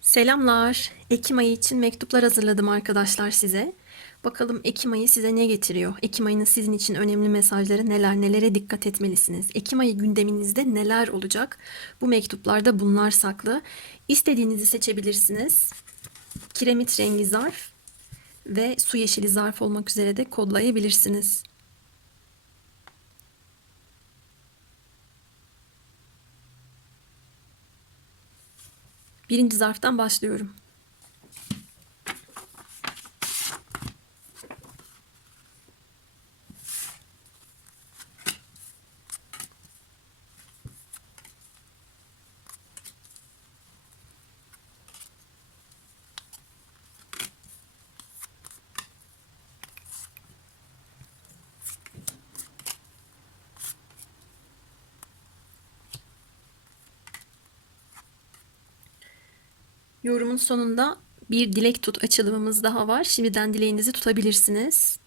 Selamlar. Ekim ayı için mektuplar hazırladım arkadaşlar size. Bakalım Ekim ayı size ne getiriyor? Ekim ayının sizin için önemli mesajları neler, nelere dikkat etmelisiniz? Ekim ayı gündeminizde neler olacak? Bu mektuplarda bunlar saklı. İstediğinizi seçebilirsiniz. Kiremit rengi zarf ve su yeşili zarf olmak üzere de kodlayabilirsiniz. Birinci zarftan başlıyorum. Yorumun sonunda bir dilek tut açılımımız daha var. Şimdiden dileğinizi tutabilirsiniz.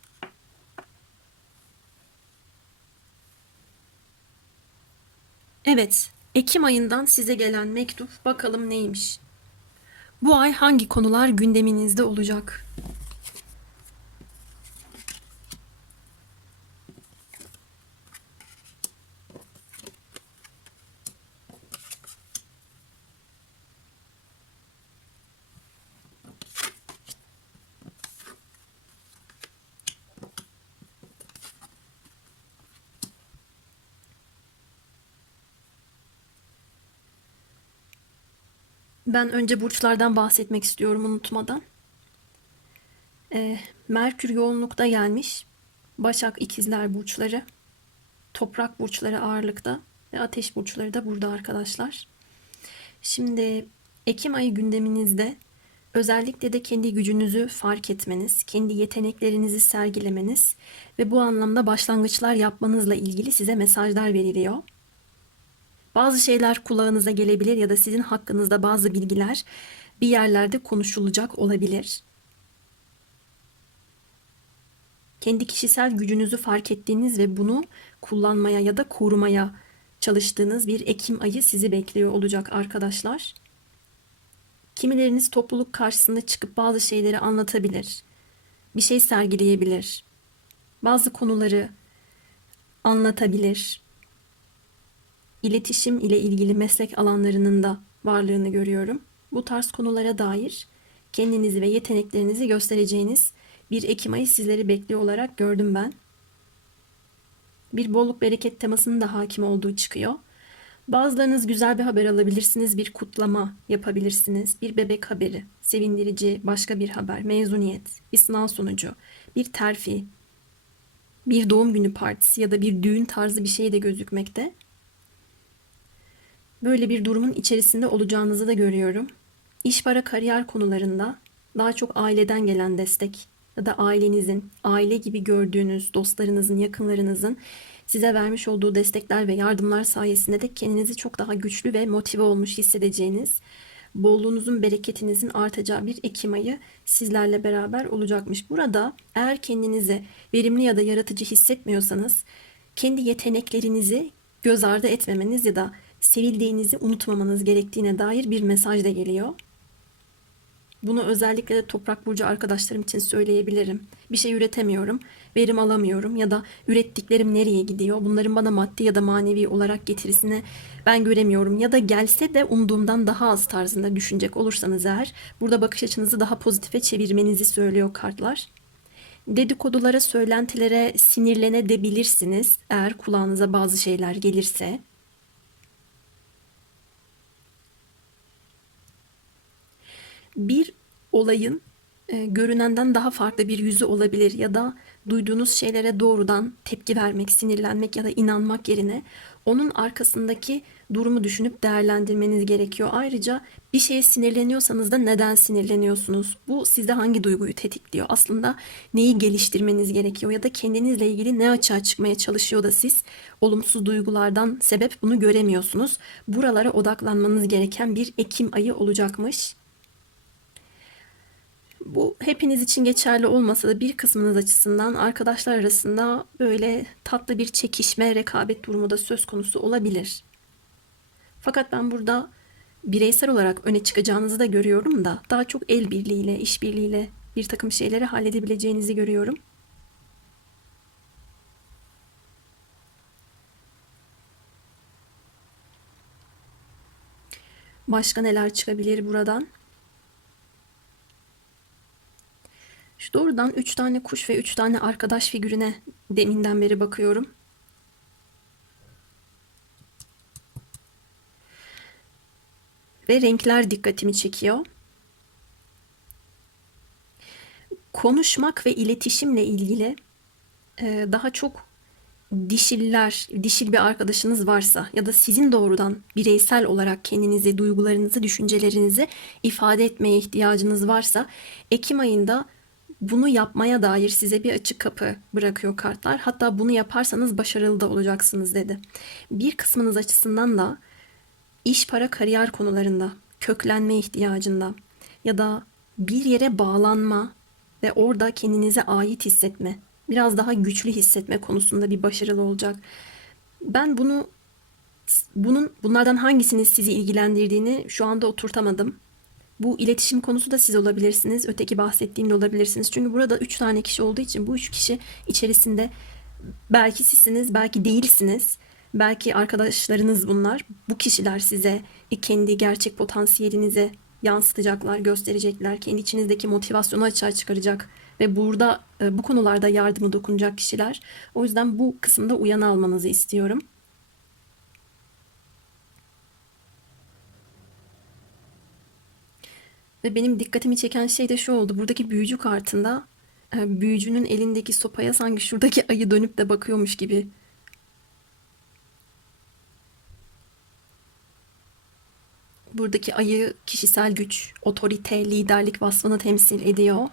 Evet, Ekim ayından size gelen mektup bakalım neymiş? Bu ay hangi konular gündeminizde olacak? Ben önce burçlardan bahsetmek istiyorum unutmadan. Merkür yoğunlukta gelmiş. Başak, İkizler burçları, toprak burçları ağırlıkta ve ateş burçları da burada arkadaşlar. Şimdi Ekim ayı gündeminizde özellikle de kendi gücünüzü fark etmeniz, kendi yeteneklerinizi sergilemeniz ve bu anlamda başlangıçlar yapmanızla ilgili size mesajlar veriliyor. Bazı şeyler kulağınıza gelebilir ya da sizin hakkınızda bazı bilgiler bir yerlerde konuşulacak olabilir. Kendi kişisel gücünüzü fark ettiğiniz ve bunu kullanmaya ya da korumaya çalıştığınız bir Ekim ayı sizi bekliyor olacak arkadaşlar. Kimileriniz topluluk karşısında çıkıp bazı şeyleri anlatabilir, bir şey sergileyebilir, bazı konuları anlatabilir. İletişim ile ilgili meslek alanlarının da varlığını görüyorum. Bu tarz konulara dair kendinizi ve yeteneklerinizi göstereceğiniz bir Ekim ayı sizleri bekliyor olarak gördüm ben. Bir bolluk bereket temasının da hakim olduğu çıkıyor. Bazılarınız güzel bir haber alabilirsiniz, bir kutlama yapabilirsiniz, bir bebek haberi, sevindirici başka bir haber, mezuniyet, bir sınav sonucu, bir terfi, bir doğum günü partisi ya da bir düğün tarzı bir şey de gözükmekte. Böyle bir durumun içerisinde olacağınızı da görüyorum. İş, para, kariyer konularında daha çok aileden gelen destek ya da ailenizin, aile gibi gördüğünüz dostlarınızın, yakınlarınızın size vermiş olduğu destekler ve yardımlar sayesinde de kendinizi çok daha güçlü ve motive olmuş hissedeceğiniz, bolluğunuzun, bereketinizin artacağı bir Ekim ayı sizlerle beraber olacakmış. Burada eğer kendinizi verimli ya da yaratıcı hissetmiyorsanız, kendi yeteneklerinizi göz ardı etmemeniz ya da sevildiğinizi unutmamanız gerektiğine dair bir mesaj da geliyor. Bunu özellikle de toprak burcu arkadaşlarım için söyleyebilirim. Bir şey üretemiyorum, verim alamıyorum ya da ürettiklerim nereye gidiyor? Bunların bana maddi ya da manevi olarak getirisini ben göremiyorum ya da gelse de umduğumdan daha az tarzında düşünecek olursanız eğer burada bakış açınızı daha pozitife çevirmenizi söylüyor kartlar. Dedikodulara, söylentilere sinirlenebilirsiniz eğer kulağınıza bazı şeyler gelirse. Bir olayın görünenden daha farklı bir yüzü olabilir ya da duyduğunuz şeylere doğrudan tepki vermek, sinirlenmek ya da inanmak yerine onun arkasındaki durumu düşünüp değerlendirmeniz gerekiyor. Ayrıca bir şeye sinirleniyorsanız da neden sinirleniyorsunuz? Bu sizde hangi duyguyu tetikliyor? Aslında neyi geliştirmeniz gerekiyor ya da kendinizle ilgili ne açığa çıkmaya çalışıyor da siz olumsuz duygulardan sebep bunu göremiyorsunuz. Buralara odaklanmanız gereken bir Ekim ayı olacakmış. Bu hepiniz için geçerli olmasa da bir kısmınız açısından arkadaşlar arasında böyle tatlı bir çekişme, rekabet durumu da söz konusu olabilir. Fakat ben burada bireysel olarak öne çıkacağınızı da görüyorum da daha çok el birliğiyle, iş birliğiyle bir takım şeyleri halledebileceğinizi görüyorum. Başka neler çıkabilir buradan? Şu doğrudan 3 tane kuş ve 3 tane arkadaş figürüne deminden beri bakıyorum. Ve renkler dikkatimi çekiyor. Konuşmak ve iletişimle ilgili daha çok dişil bir arkadaşınız varsa ya da sizin doğrudan bireysel olarak kendinizi, duygularınızı, düşüncelerinizi ifade etmeye ihtiyacınız varsa Ekim ayında bunu yapmaya dair size bir açık kapı bırakıyor kartlar. Hatta bunu yaparsanız başarılı da olacaksınız dedi. Bir kısmınız açısından da iş, para, kariyer konularında köklenme ihtiyacında ya da bir yere bağlanma ve orada kendinize ait hissetme, biraz daha güçlü hissetme konusunda bir başarılı olacak. Ben bunlardan hangisinin sizi ilgilendirdiğini şu anda oturtamadım. Bu iletişim konusu da siz olabilirsiniz. Öteki bahsettiğim de olabilirsiniz. Çünkü burada 3 tane kişi olduğu için bu 3 kişi içerisinde belki sizsiniz, belki değilsiniz. Belki arkadaşlarınız bunlar. Bu kişiler size kendi gerçek potansiyelinizi yansıtacaklar, gösterecekler. Kendi içinizdeki motivasyonu açığa çıkaracak ve burada bu konularda yardımı dokunacak kişiler. O yüzden bu kısımda uyan almanızı istiyorum. Ve benim dikkatimi çeken şey de şu oldu. Buradaki büyücü kartında büyücünün elindeki sopaya sanki şuradaki ayı dönüp de bakıyormuş gibi. Buradaki ayı kişisel güç, otorite, liderlik vasfını temsil ediyor.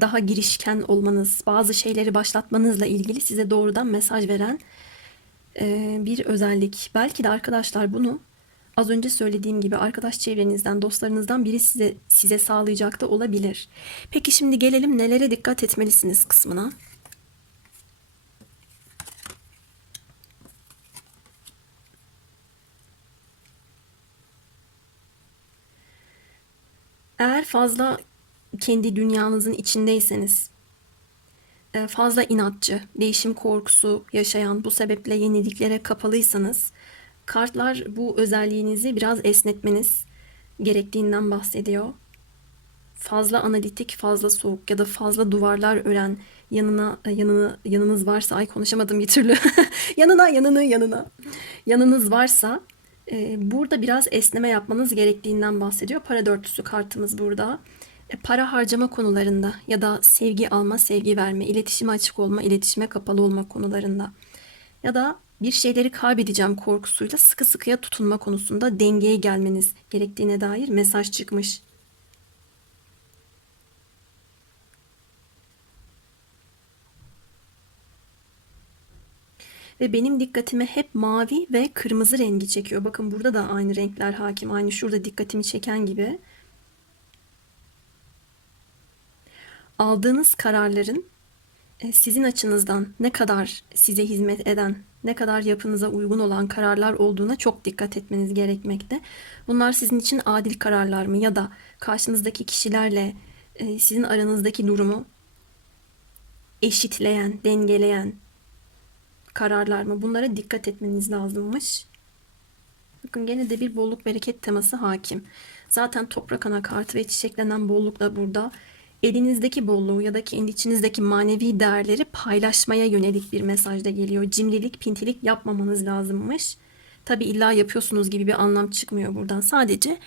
Daha girişken olmanız, bazı şeyleri başlatmanızla ilgili size doğrudan mesaj veren bir özellik. Belki de arkadaşlar bunu az önce söylediğim gibi arkadaş çevrenizden, dostlarınızdan biri size sağlayacak da olabilir. Peki şimdi gelelim nelere dikkat etmelisiniz kısmına. Eğer fazla kendi dünyanızın içindeyseniz, fazla inatçı, değişim korkusu yaşayan, bu sebeple yeniliklere kapalıysanız, kartlar bu özelliğinizi biraz esnetmeniz gerektiğinden bahsediyor. Fazla analitik, fazla soğuk ya da fazla duvarlar ören yanınız varsa, ay konuşamadım bir türlü. Yanınız varsa burada biraz esneme yapmanız gerektiğinden bahsediyor. Para dörtlüsü kartımız burada. Para harcama konularında ya da sevgi alma, sevgi verme, iletişime açık olma, iletişime kapalı olma konularında ya da bir şeyleri kaybedeceğim korkusuyla sıkı sıkıya tutunma konusunda dengeye gelmeniz gerektiğine dair mesaj çıkmış. Ve benim dikkatime hep mavi ve kırmızı rengi çekiyor. Bakın burada da aynı renkler hakim. Aynı şurada dikkatimi çeken gibi. Aldığınız kararların sizin açınızdan ne kadar size hizmet eden, ne kadar yapınıza uygun olan kararlar olduğuna çok dikkat etmeniz gerekmekte. Bunlar sizin için adil kararlar mı ya da karşınızdaki kişilerle sizin aranızdaki durumu eşitleyen, dengeleyen kararlar mı? Bunlara dikkat etmeniz lazımmış. Bakın gene de bir bolluk bereket teması hakim. Zaten toprak ana kartı ve çiçeklenen bolluk da burada. Elinizdeki bolluğu ya da kendi içinizdeki manevi değerleri paylaşmaya yönelik bir mesaj da geliyor. Cimrilik, pintilik yapmamanız lazımmış. Tabi illa yapıyorsunuz gibi bir anlam çıkmıyor buradan. Sadece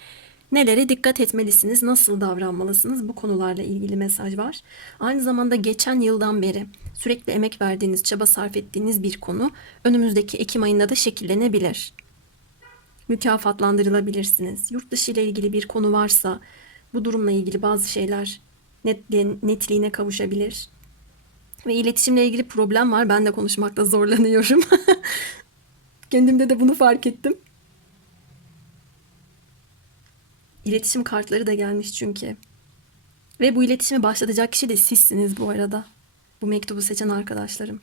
nelere dikkat etmelisiniz, nasıl davranmalısınız bu konularla ilgili mesaj var. Aynı zamanda geçen yıldan beri sürekli emek verdiğiniz, çaba sarf ettiğiniz bir konu önümüzdeki Ekim ayında da şekillenebilir. Mükafatlandırılabilirsiniz. Yurt dışı ile ilgili bir konu varsa bu durumla ilgili bazı şeyler netliğine kavuşabilir. Ve iletişimle ilgili problem var. Ben de konuşmakta zorlanıyorum. Kendimde de bunu fark ettim. İletişim kartları da gelmiş çünkü. Ve bu iletişimi başlatacak kişi de sizsiniz bu arada. Bu mektubu seçen arkadaşlarım.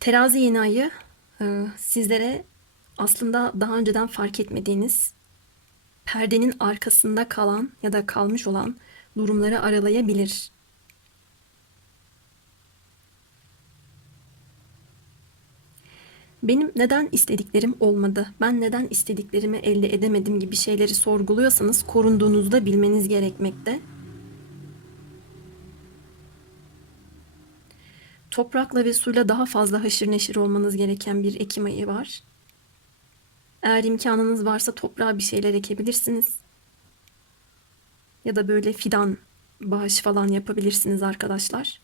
Terazi yeni ayı Sizlere aslında daha önceden fark etmediğiniz perdenin arkasında kalan ya da kalmış olan durumları aralayabilir. Benim neden istediklerim olmadı, ben neden istediklerimi elde edemedim gibi şeyleri sorguluyorsanız korunduğunuzu da bilmeniz gerekmekte. Toprakla ve suyla daha fazla haşır neşir olmanız gereken bir Ekim ayı var. Eğer imkanınız varsa toprağa bir şeyler ekebilirsiniz. Ya da böyle fidan bağış falan yapabilirsiniz arkadaşlar.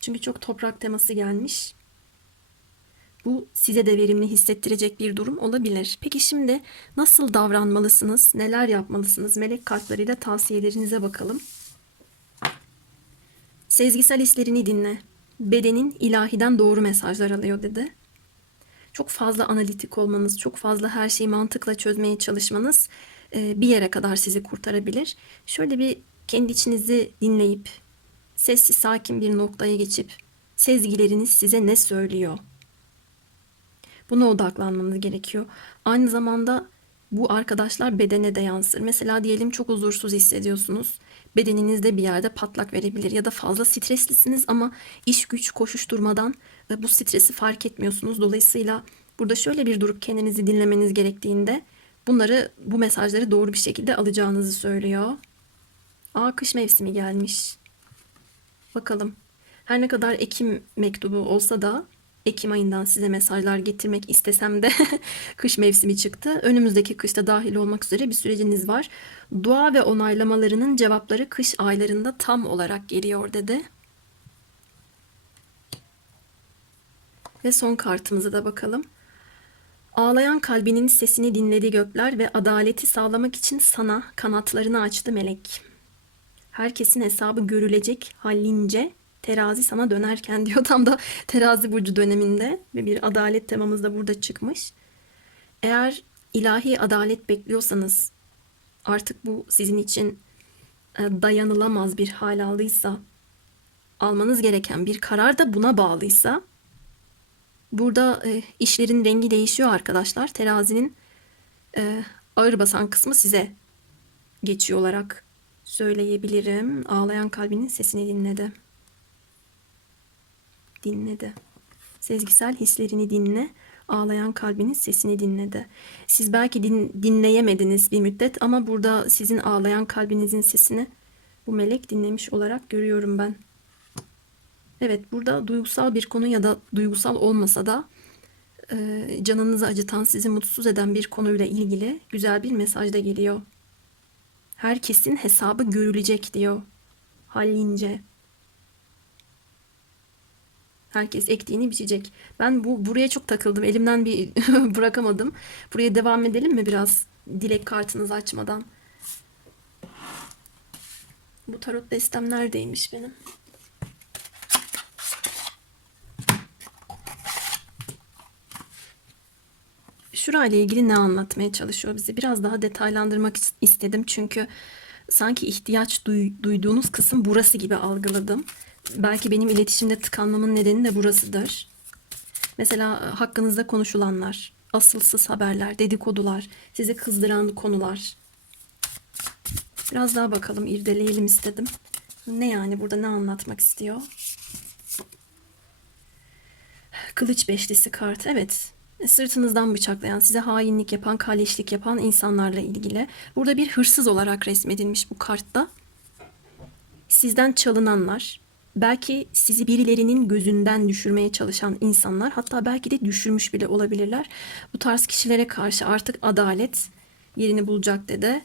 Çünkü çok toprak teması gelmiş. Bu size de verimli hissettirecek bir durum olabilir. Peki şimdi nasıl davranmalısınız? Neler yapmalısınız? Melek kartlarıyla tavsiyelerinize bakalım. Sezgisel hislerini dinle. Bedenin ilahiden doğru mesajlar alıyor dedi. Çok fazla analitik olmanız, çok fazla her şeyi mantıkla çözmeye çalışmanız bir yere kadar sizi kurtarabilir. Şöyle bir kendi içinizi dinleyip, sessiz sakin bir noktaya geçip, sezgileriniz size ne söylüyor? Buna odaklanmanız gerekiyor. Aynı zamanda bu arkadaşlar bedene de yansır. Mesela diyelim çok huzursuz hissediyorsunuz. Bedeninizde bir yerde patlak verebilir ya da fazla streslisiniz ama iş güç koşuşturmadan bu stresi fark etmiyorsunuz. Dolayısıyla burada şöyle bir durup kendinizi dinlemeniz gerektiğinde bu mesajları doğru bir şekilde alacağınızı söylüyor. Kış mevsimi gelmiş. Bakalım. Her ne kadar Ekim mektubu olsa da Ekim ayından size mesajlar getirmek istesem de kış mevsimi çıktı. Önümüzdeki kışta dahil olmak üzere bir süreciniz var. Dua ve onaylamalarının cevapları kış aylarında tam olarak geliyor dedi. Ve son kartımıza da bakalım. Ağlayan kalbinin sesini dinledi gökler ve adaleti sağlamak için sana kanatlarını açtı melek. Herkesin hesabı görülecek hallince terazi sana dönerken diyor. Tam da terazi burcu döneminde ve bir adalet temamız da burada çıkmış. Eğer ilahi adalet bekliyorsanız, artık bu sizin için dayanılamaz bir hal aldıysa, almanız gereken bir karar da buna bağlıysa, burada işlerin rengi değişiyor arkadaşlar. Terazinin ağır basan kısmı size geçiyor olarak söyleyebilirim. Ağlayan kalbinin sesini dinledi. Dinledi. Sezgisel hislerini dinle. Ağlayan kalbinin sesini dinledi. Siz belki dinleyemediniz bir müddet ama burada sizin ağlayan kalbinizin sesini bu melek dinlemiş olarak görüyorum ben. Evet, burada duygusal bir konu ya da duygusal olmasa da canınızı acıtan, sizi mutsuz eden bir konuyla ilgili güzel bir mesaj da geliyor. Herkesin hesabı görülecek diyor. Hallince. Herkes ektiğini biçecek. Ben buraya çok takıldım. Elimden bir bırakamadım. Buraya devam edelim mi biraz? Dilek kartınızı açmadan. Bu tarot destem neredeymiş benim? Şurayla ilgili ne anlatmaya çalışıyor bize? Biraz daha detaylandırmak istedim. Çünkü sanki ihtiyaç duyduğunuz kısım burası gibi algıladım. Belki benim iletişimde tıkanmamın nedeni de burasıdır. Mesela hakkınızda konuşulanlar, asılsız haberler, dedikodular, sizi kızdıran konular. Biraz daha bakalım, irdeleyelim istedim. Ne yani burada ne anlatmak istiyor? Kılıç beşlisi kartı, evet. Sırtınızdan bıçaklayan, size hainlik yapan, kalleşlik yapan insanlarla ilgili. Burada bir hırsız olarak resmedilmiş bu kartta. Sizden çalınanlar, belki sizi birilerinin gözünden düşürmeye çalışan insanlar, hatta belki de düşürmüş bile olabilirler. Bu tarz kişilere karşı artık adalet yerini bulacak dedi.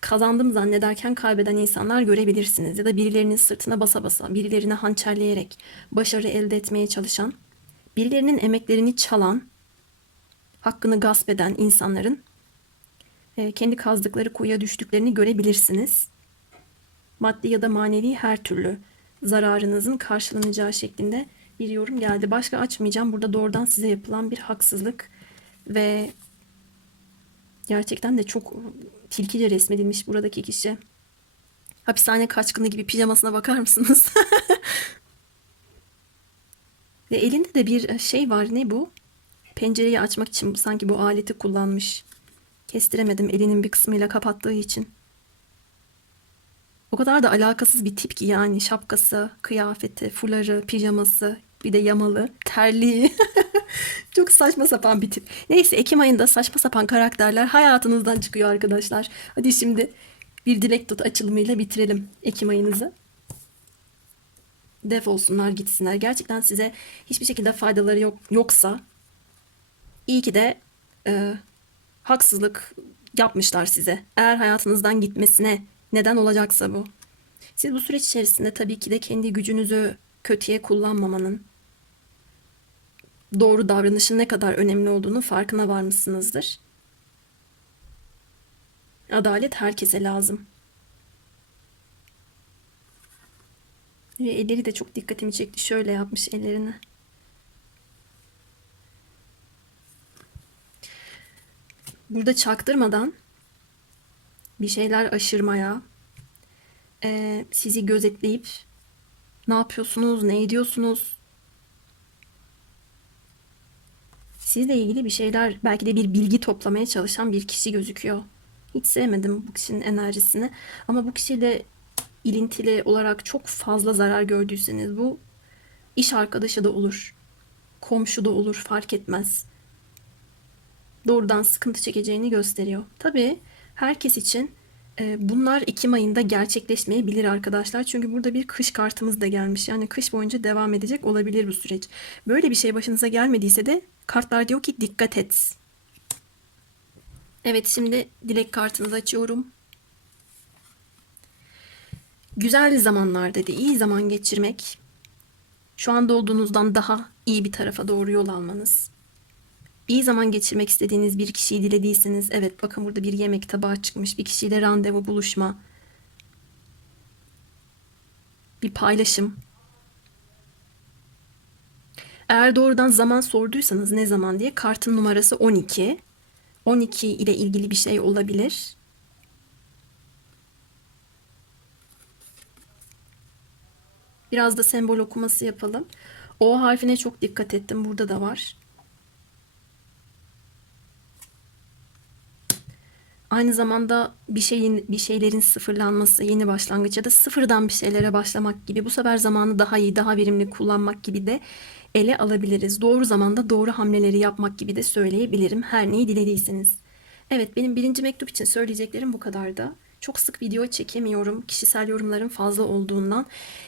Kazandım zannederken kaybeden insanlar görebilirsiniz. Ya da birilerinin sırtına basa basa, birilerine hançerleyerek başarı elde etmeye çalışan, birilerinin emeklerini çalan, hakkını gasp eden insanların kendi kazdıkları kuyuya düştüklerini görebilirsiniz. Maddi ya da manevi her türlü zararınızın karşılanacağı şeklinde bir yorum geldi. Başka açmayacağım. Burada doğrudan size yapılan bir haksızlık ve gerçekten de çok tilkice resmedilmiş buradaki kişi. Hapishane kaçkını gibi pijamasına bakar mısınız? Ve elinde de bir şey var. Ne bu? Pencereyi açmak için sanki bu aleti kullanmış. Kestiremedim elinin bir kısmıyla kapattığı için. O kadar da alakasız bir tip ki yani şapkası, kıyafeti, fuları, pijaması, bir de yamalı, terliği. Çok saçma sapan bir tip. Neyse Ekim ayında saçma sapan karakterler hayatınızdan çıkıyor arkadaşlar. Hadi şimdi bir dilek tut açılımıyla bitirelim Ekim ayınızı. Defolsunlar gitsinler. Gerçekten size hiçbir şekilde faydaları yoksa iyi ki de e, haksızlık yapmışlar size. Eğer hayatınızdan gitmesine neden olacaksa bu. Siz bu süreç içerisinde tabii ki de kendi gücünüzü kötüye kullanmamanın, doğru davranışın ne kadar önemli olduğunu farkına varmışsınızdır. Adalet herkese lazım. Ve elleri de çok dikkatimi çekti. Şöyle yapmış ellerini. Burada çaktırmadan bir şeyler aşırmaya, sizi gözetleyip ne yapıyorsunuz, ne ediyorsunuz, sizle ilgili bir şeyler, belki de bir bilgi toplamaya çalışan bir kişi gözüküyor. Hiç sevmedim bu kişinin enerjisini. Ama bu kişiyle ilintili olarak çok fazla zarar gördüyseniz bu iş arkadaşı da olur, komşu da olur, fark etmez. Doğrudan sıkıntı çekeceğini gösteriyor. Tabii herkes için bunlar Ekim ayında gerçekleşmeyebilir arkadaşlar. Çünkü burada bir kış kartımız da gelmiş. Yani kış boyunca devam edecek olabilir bu süreç. Böyle bir şey başınıza gelmediyse de kartlar diyor ki dikkat et. Evet, şimdi dilek kartınızı açıyorum. Güzel zamanlar dedi. İyi zaman geçirmek. Şu anda olduğunuzdan daha iyi bir tarafa doğru yol almanız. İyi zaman geçirmek istediğiniz bir kişiyi dilediyseniz, evet bakın burada bir yemek tabağı çıkmış. Bir kişiyle randevu, buluşma, bir paylaşım. Eğer doğrudan zaman sorduysanız ne zaman diye, kartın numarası 12. 12 ile ilgili bir şey olabilir. Biraz da sembol okuması yapalım. O harfine çok dikkat ettim. Burada da var. Aynı zamanda bir şeylerin sıfırlanması, yeni başlangıç ya da sıfırdan bir şeylere başlamak gibi, bu sefer zamanı daha iyi, daha verimli kullanmak gibi de ele alabiliriz. Doğru zamanda doğru hamleleri yapmak gibi de söyleyebilirim. Her neyi dilediyseniz. Evet, benim birinci mektup için söyleyeceklerim bu kadardı. Çok sık video çekemiyorum. Kişisel yorumlarım fazla olduğundan.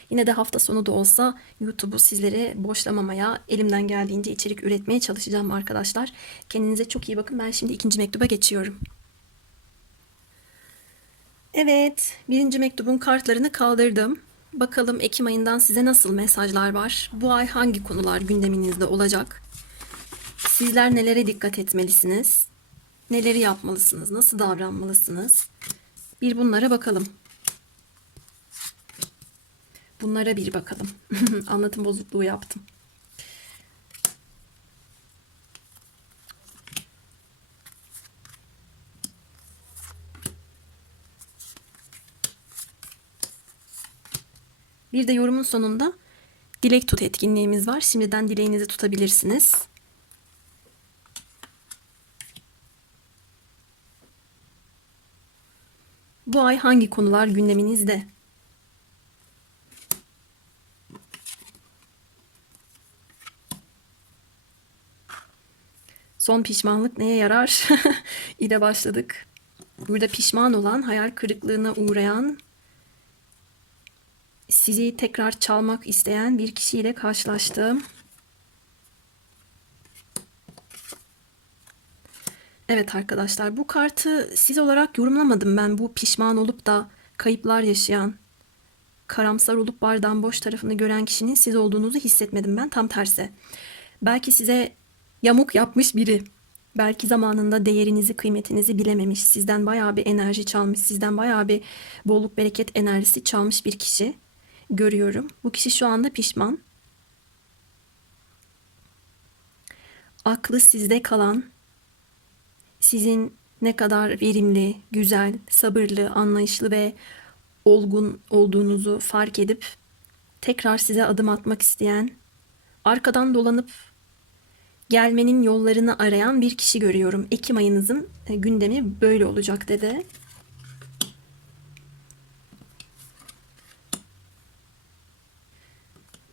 Yine de hafta sonu da olsa YouTube'u sizlere boşlamamaya, elimden geldiğince içerik üretmeye çalışacağım arkadaşlar. Kendinize çok iyi bakın. Ben şimdi ikinci mektuba geçiyorum. Evet, birinci mektubun kartlarını kaldırdım. Bakalım Ekim ayından size nasıl mesajlar var? Bu ay hangi konular gündeminizde olacak? Sizler nelere dikkat etmelisiniz? Neleri yapmalısınız? Nasıl davranmalısınız? Bir bunlara bakalım. Bunlara bir bakalım. Anlatım bozukluğu yaptım. Bir de yorumun sonunda dilek tut etkinliğimiz var. Şimdiden dileğinizi tutabilirsiniz. Bu ay hangi konular gündeminizde? Son pişmanlık neye yarar? ile başladık. Burada pişman olan, hayal kırıklığına uğrayan, sizi tekrar çalmak isteyen bir kişiyle karşılaştım. Evet arkadaşlar, bu kartı siz olarak yorumlamadım ben. Bu pişman olup da kayıplar yaşayan, karamsar olup bardağın boş tarafını gören kişinin siz olduğunuzu hissetmedim ben. Tam tersi. Belki size yamuk yapmış biri. Belki zamanında değerinizi, kıymetinizi bilememiş. Sizden bayağı bir enerji çalmış. Sizden bayağı bir bolluk bereket enerjisi çalmış bir kişi görüyorum. Bu kişi şu anda pişman. Aklı sizde kalan, sizin ne kadar verimli, güzel, sabırlı, anlayışlı ve olgun olduğunuzu fark edip tekrar size adım atmak isteyen, arkadan dolanıp gelmenin yollarını arayan bir kişi görüyorum. Ekim ayınızın gündemi böyle olacak dedi.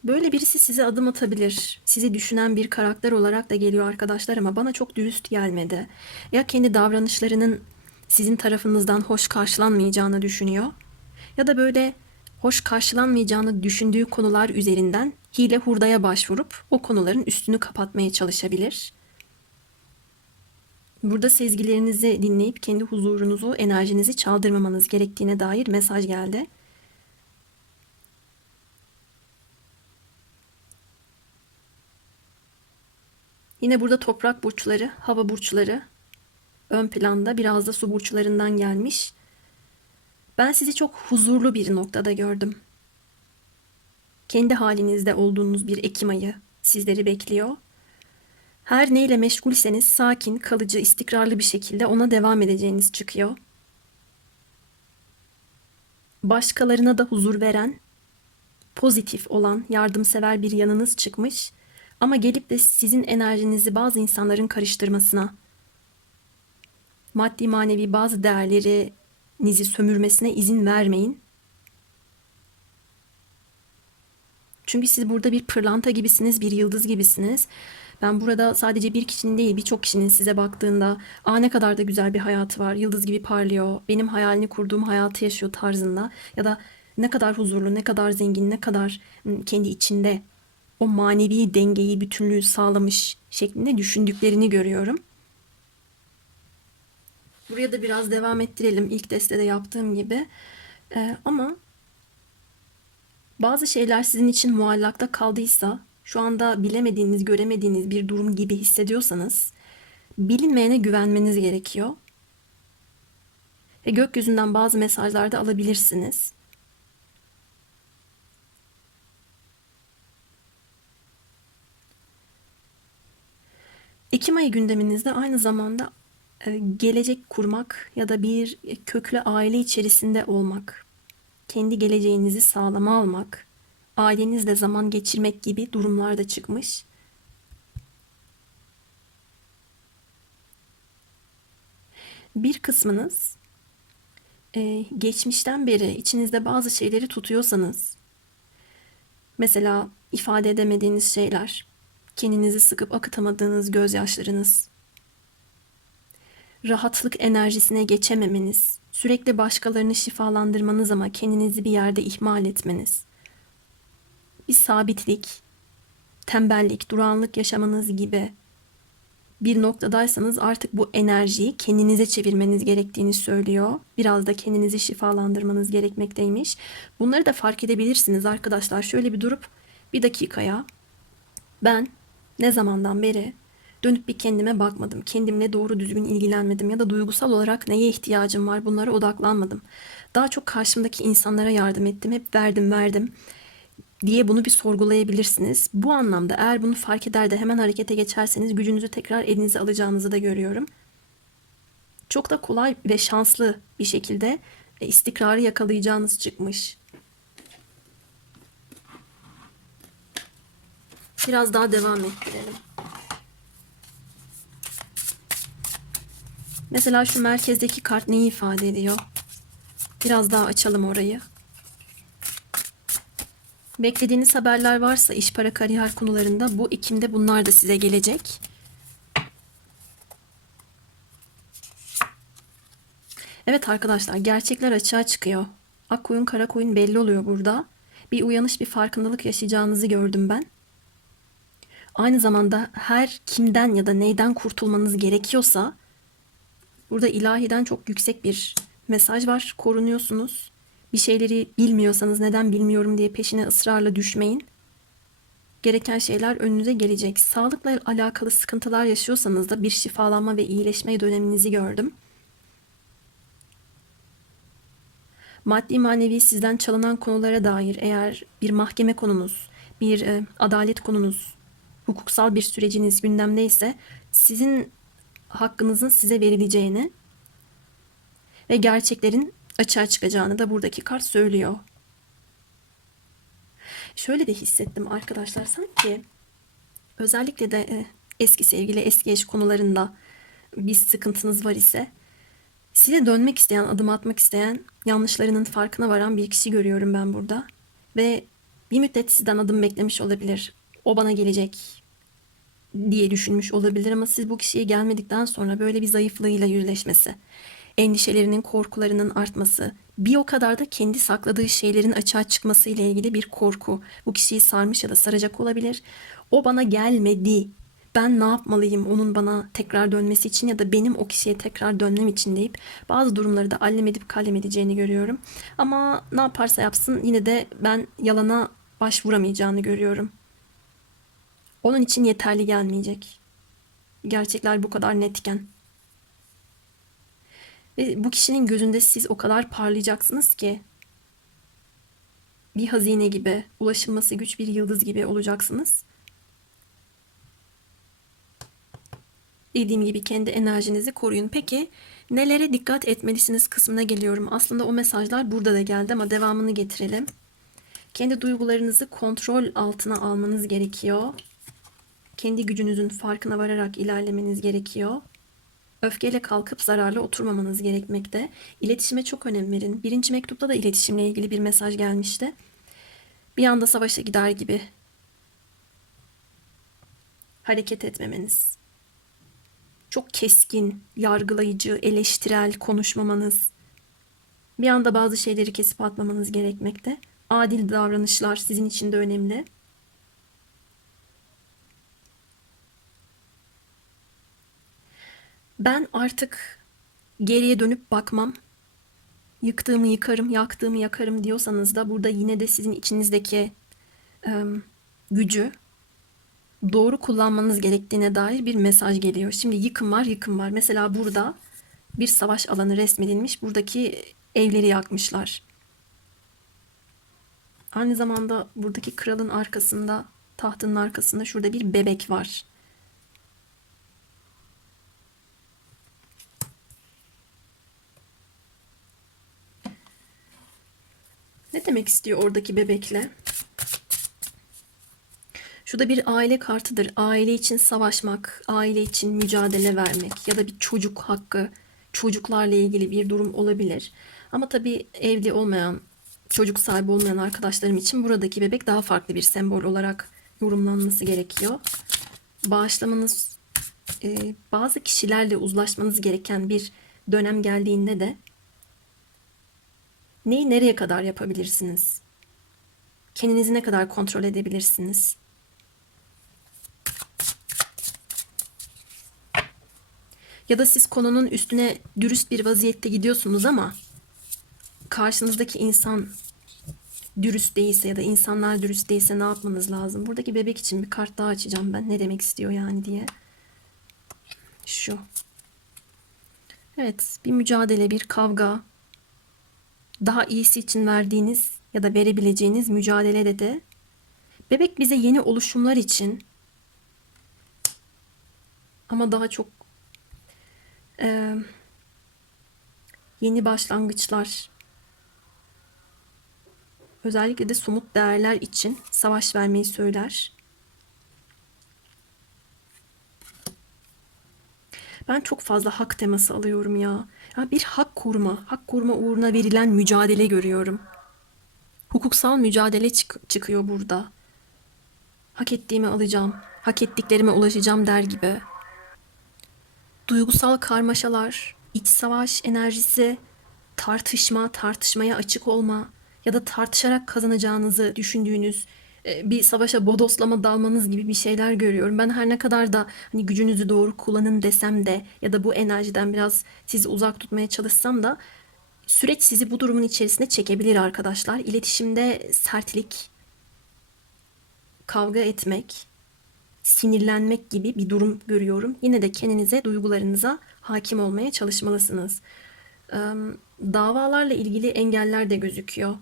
Böyle birisi size adım atabilir. Sizi düşünen bir karakter olarak da geliyor arkadaşlar ama bana çok dürüst gelmedi. Ya kendi davranışlarının sizin tarafınızdan hoş karşılanmayacağını düşünüyor ya da böyle hoş karşılanmayacağını düşündüğü konular üzerinden hile hurdaya başvurup o konuların üstünü kapatmaya çalışabilir. Burada sezgilerinizi dinleyip kendi huzurunuzu, enerjinizi çaldırmamanız gerektiğine dair mesaj geldi. Yine burada toprak burçları, hava burçları ön planda, biraz da su burçlarından gelmiş. Ben sizi çok huzurlu bir noktada gördüm. Kendi halinizde olduğunuz bir Ekim ayı sizleri bekliyor. Her neyle meşgulseniz sakin, kalıcı, istikrarlı bir şekilde ona devam edeceğiniz çıkıyor. Başkalarına da huzur veren, pozitif olan, yardımsever bir yanınız çıkmış. Ama gelip de sizin enerjinizi bazı insanların karıştırmasına, maddi manevi bazı değerlerinizi sömürmesine izin vermeyin. Çünkü siz burada bir pırlanta gibisiniz, bir yıldız gibisiniz. Ben burada sadece bir kişinin değil, birçok kişinin size baktığında, "Aa, ne kadar da güzel bir hayatı var, yıldız gibi parlıyor, benim hayalini kurduğum hayatı yaşıyor" tarzında ya da ne kadar huzurlu, ne kadar zengin, ne kadar kendi içinde o manevi dengeyi, bütünlüğü sağlamış şeklinde düşündüklerini görüyorum. Buraya da biraz devam ettirelim ilk destede yaptığım gibi. Ama bazı şeyler sizin için muallakta kaldıysa, şu anda bilemediğiniz, göremediğiniz bir durum gibi hissediyorsanız, bilinmeyene güvenmeniz gerekiyor. Ve gökyüzünden bazı mesajlar da alabilirsiniz. Ekim ayı gündeminizde aynı zamanda gelecek kurmak ya da bir köklü aile içerisinde olmak, kendi geleceğinizi sağlama almak, ailenizle zaman geçirmek gibi durumlar da çıkmış. Bir kısmınız geçmişten beri içinizde bazı şeyleri tutuyorsanız, mesela ifade edemediğiniz şeyler, kendinizi sıkıp akıtamadığınız gözyaşlarınız, rahatlık enerjisine geçememeniz, sürekli başkalarını şifalandırmanız ama kendinizi bir yerde ihmal etmeniz, bir sabitlik, tembellik, durağanlık yaşamanız gibi bir noktadaysanız artık bu enerjiyi kendinize çevirmeniz gerektiğini söylüyor. Biraz da kendinizi şifalandırmanız gerekmekteymiş. Bunları da fark edebilirsiniz arkadaşlar. Şöyle bir durup bir dakikaya, ben ne zamandan beri dönüp bir kendime bakmadım. Kendimle doğru düzgün ilgilenmedim ya da duygusal olarak neye ihtiyacım var, bunlara odaklanmadım. Daha çok karşımdaki insanlara yardım ettim. Hep verdim diye bunu bir sorgulayabilirsiniz. Bu anlamda eğer bunu fark eder de hemen harekete geçerseniz gücünüzü tekrar elinize alacağınızı da görüyorum. Çok da kolay ve şanslı bir şekilde istikrarı yakalayacağınız çıkmış. Biraz daha devam ettirelim. Mesela şu merkezdeki kart neyi ifade ediyor? Biraz daha açalım orayı. Beklediğiniz haberler varsa iş, para, kariyer konularında bu Ekim'de bunlar da size gelecek. Evet arkadaşlar, gerçekler açığa çıkıyor. Ak koyun kara koyun belli oluyor burada. Bir uyanış, bir farkındalık yaşayacağınızı gördüm ben. Aynı zamanda her kimden ya da neyden kurtulmanız gerekiyorsa burada ilahiden çok yüksek bir mesaj var. Korunuyorsunuz. Bir şeyleri bilmiyorsanız neden bilmiyorum diye peşine ısrarla düşmeyin. Gereken şeyler önünüze gelecek. Sağlıkla alakalı sıkıntılar yaşıyorsanız da bir şifalanma ve iyileşme döneminizi gördüm. Maddi manevi sizden çalınan konulara dair eğer bir mahkeme konunuz, bir adalet konunuz, hukuksal bir süreciniz gündemdeyse sizin hakkınızın size verileceğini ve gerçeklerin açığa çıkacağını da buradaki kart söylüyor. Şöyle de hissettim arkadaşlar, sanki Özellikle de eski sevgili, eski eş konularında bir sıkıntınız var ise size dönmek isteyen, adım atmak isteyen, yanlışlarının farkına varan bir kişi görüyorum ben burada. Ve bir müddet sizden adım beklemiş olabilir. O bana gelecek diye düşünmüş olabilir ama siz bu kişiye gelmedikten sonra böyle bir zayıflığıyla yüzleşmesi, endişelerinin, korkularının artması, bir o kadar da kendi sakladığı şeylerin açığa çıkması ile ilgili bir korku bu kişiyi sarmış ya da saracak olabilir. O bana gelmedi. Ben ne yapmalıyım onun bana tekrar dönmesi için ya da benim o kişiye tekrar dönmem için deyip bazı durumları da allem edip kallem edeceğini görüyorum. Ama ne yaparsa yapsın yine de ben yalana başvuramayacağını görüyorum. Onun için yeterli gelmeyecek. Gerçekler bu kadar netken. Ve bu kişinin gözünde siz o kadar parlayacaksınız ki bir hazine gibi, ulaşılması güç bir yıldız gibi olacaksınız. Dediğim gibi kendi enerjinizi koruyun. Peki nelere dikkat etmelisiniz kısmına geliyorum. Aslında o mesajlar burada da geldi ama devamını getirelim. Kendi duygularınızı kontrol altına almanız gerekiyor. Kendi gücünüzün farkına vararak ilerlemeniz gerekiyor. Öfkeyle kalkıp zararla oturmamanız gerekmekte. İletişime çok önem verin. Birinci mektupta da iletişimle ilgili bir mesaj gelmişti. Bir anda savaşa gider gibi hareket etmemeniz. Çok keskin, yargılayıcı, eleştirel konuşmamanız. Bir anda bazı şeyleri kesip atmamanız gerekmekte. Adil davranışlar sizin için de önemli. Ben artık geriye dönüp bakmam. Yıktığımı yıkarım, yaktığımı yakarım diyorsanız da burada yine de sizin içinizdeki gücü doğru kullanmanız gerektiğine dair bir mesaj geliyor. Şimdi yıkım var, yıkım var. Mesela burada bir savaş alanı resmedilmiş. Buradaki evleri yakmışlar. Aynı zamanda buradaki kralın arkasında, tahtının arkasında şurada bir bebek var. Ne demek istiyor oradaki bebekle? Şu da bir aile kartıdır. Aile için savaşmak, aile için mücadele vermek ya da bir çocuk hakkı, çocuklarla ilgili bir durum olabilir. Ama tabii evli olmayan, çocuk sahibi olmayan arkadaşlarım için buradaki bebek daha farklı bir sembol olarak yorumlanması gerekiyor. Bağışlamanız, bazı kişilerle uzlaşmanız gereken bir dönem geldiğinde de neyi nereye kadar yapabilirsiniz? Kendinizi ne kadar kontrol edebilirsiniz? Ya da siz konunun üstüne dürüst bir vaziyette gidiyorsunuz ama karşınızdaki insan dürüst değilse ya da insanlar dürüst değilse ne yapmanız lazım? Buradaki bebek için bir kart daha açacağım ben. Ne demek istiyor yani diye. Şu. Evet, bir mücadele, bir kavga. Daha iyisi için verdiğiniz ya da verebileceğiniz mücadelede de bebek bize yeni oluşumlar için ama daha çok e, yeni başlangıçlar, özellikle de somut değerler için savaş vermeyi söyler. Ben çok fazla hak teması alıyorum ya. Ya bir hak kurma uğruna verilen mücadele görüyorum. Hukuksal mücadele çıkıyor burada. Hak ettiğimi alacağım, hak ettiklerime ulaşacağım der gibi. Duygusal karmaşalar, iç savaş enerjisi, tartışma, tartışmaya açık olma ya da tartışarak kazanacağınızı düşündüğünüz bir savaşa bodoslama dalmanız gibi bir şeyler görüyorum. Ben her ne kadar da hani gücünüzü doğru kullanın desem de ya da bu enerjiden biraz sizi uzak tutmaya çalışsam da süreç sizi bu durumun içerisine çekebilir arkadaşlar. İletişimde sertlik, kavga etmek, sinirlenmek gibi bir durum görüyorum. Yine de kendinize, duygularınıza hakim olmaya çalışmalısınız. Davalarla ilgili engeller de gözüküyor.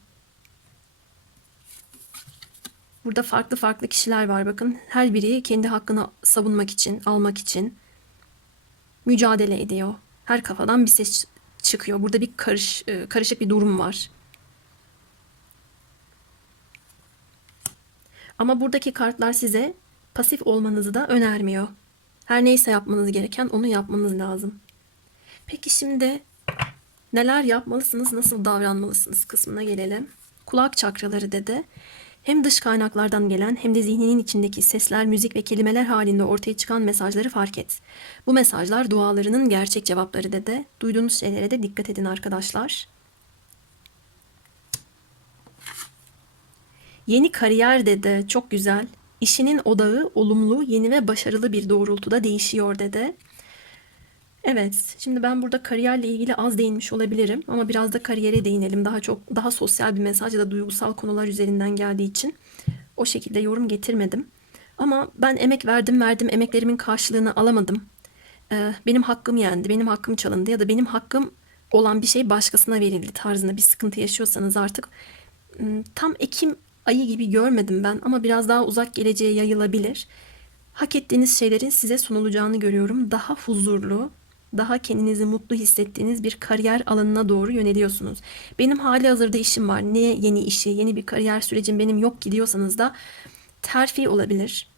Burada farklı farklı kişiler var bakın. Her biri kendi hakkını savunmak için, almak için mücadele ediyor. Her kafadan bir ses çıkıyor. Burada bir karışık bir durum var. Ama buradaki kartlar size Pasif olmanızı da önermiyor. Her neyse yapmanız gereken onu yapmanız lazım. Peki şimdi neler yapmalısınız, nasıl davranmalısınız kısmına gelelim. Kulak çakraları dedi. Hem dış kaynaklardan gelen hem de zihninin içindeki sesler, müzik ve kelimeler halinde ortaya çıkan mesajları fark et. Bu mesajlar dualarının gerçek cevapları dedi. Duyduğunuz şeylere de dikkat edin arkadaşlar. Yeni kariyer dedi. Çok güzel. İşinin odağı olumlu, yeni ve başarılı bir doğrultuda değişiyor dedi. Evet, şimdi ben burada kariyerle ilgili az değinmiş olabilirim ama biraz da kariyere değinelim. Daha sosyal bir mesaj ya da duygusal konular üzerinden geldiği için o şekilde yorum getirmedim. Ama ben emek verdim, emeklerimin karşılığını alamadım. Benim hakkım yendi, benim hakkım çalındı ya da benim hakkım olan bir şey başkasına verildi tarzında bir sıkıntı yaşıyorsanız artık tam Ekim ayı gibi görmedim ben ama biraz daha uzak geleceğe yayılabilir. Hak ettiğiniz şeylerin size sunulacağını görüyorum. Daha huzurlu, daha kendinizi mutlu hissettiğiniz bir kariyer alanına doğru yöneliyorsunuz. Benim hali hazırda işim var. Ne yeni işi, yeni bir kariyer sürecim benim yok ki diyorsanız da terfi olabilir.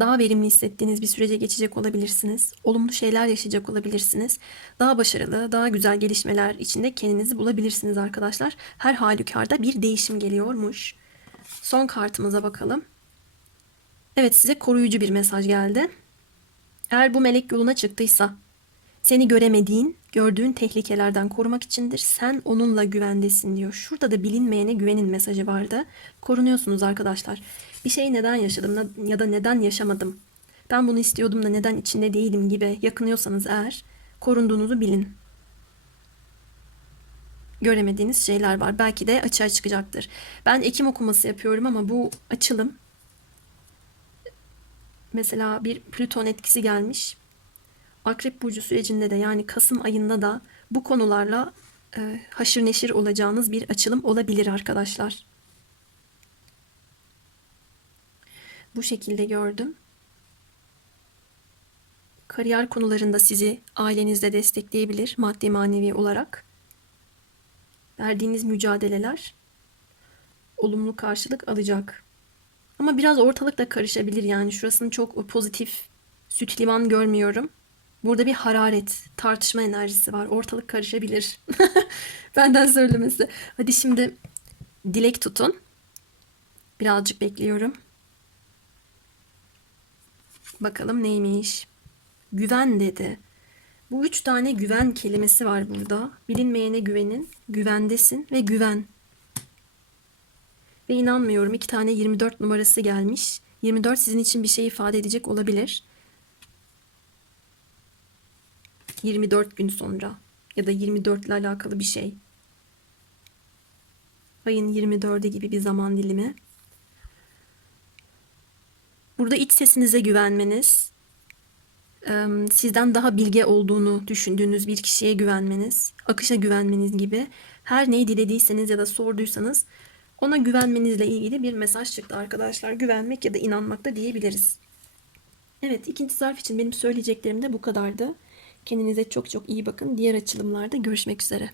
Daha verimli hissettiğiniz bir sürece geçecek olabilirsiniz. Olumlu şeyler yaşayacak olabilirsiniz. Daha başarılı, daha güzel gelişmeler içinde kendinizi bulabilirsiniz arkadaşlar. Her halükarda bir değişim geliyormuş. Son kartımıza bakalım. Evet, size koruyucu bir mesaj geldi. Eğer bu melek yoluna çıktıysa seni göremediğin, gördüğün tehlikelerden korumak içindir. Sen onunla güvendesin diyor. Şurada da bilinmeyene güvenin mesajı vardı. Korunuyorsunuz arkadaşlar. Bir şeyi neden yaşadım ya da neden yaşamadım? Ben bunu istiyordum da neden içinde değilim gibi yakınıyorsanız eğer korunduğunuzu bilin. Göremediğiniz şeyler var. Belki de açığa çıkacaktır. Ben Ekim okuması yapıyorum ama bu açılım mesela bir Plüton etkisi gelmiş. Akrep burcu sürecinde de yani Kasım ayında da bu konularla haşır neşir olacağınız bir açılım olabilir arkadaşlar. Bu şekilde gördüm. Kariyer konularında sizi ailenizde destekleyebilir maddi manevi olarak. Verdiğiniz mücadeleler olumlu karşılık alacak. Ama biraz ortalık da karışabilir yani şurasını çok pozitif süt liman görmüyorum. Burada bir hararet, tartışma enerjisi var. Ortalık karışabilir. Benden söylemesi. Hadi şimdi dilek tutun. Birazcık bekliyorum. Bakalım neymiş? Güven dedi. Bu 3 tane güven kelimesi var burada. Bilinmeyene güvenin, güvendesin ve güven. Ve inanmıyorum 2 tane 24 numarası gelmiş. 24 sizin için bir şey ifade edecek olabilir. 24 gün sonra ya da 24 ile alakalı bir şey. Ayın 24'ü gibi bir zaman dilimi. Burada iç sesinize güvenmeniz, sizden daha bilge olduğunu düşündüğünüz bir kişiye güvenmeniz, akışa güvenmeniz gibi her neyi dilediyseniz ya da sorduysanız ona güvenmenizle ilgili bir mesaj çıktı arkadaşlar. Güvenmek ya da inanmak da diyebiliriz. Evet, ikinci zarf için benim söyleyeceklerim de bu kadardı. Kendinize çok çok iyi bakın. Diğer açılımlarda görüşmek üzere.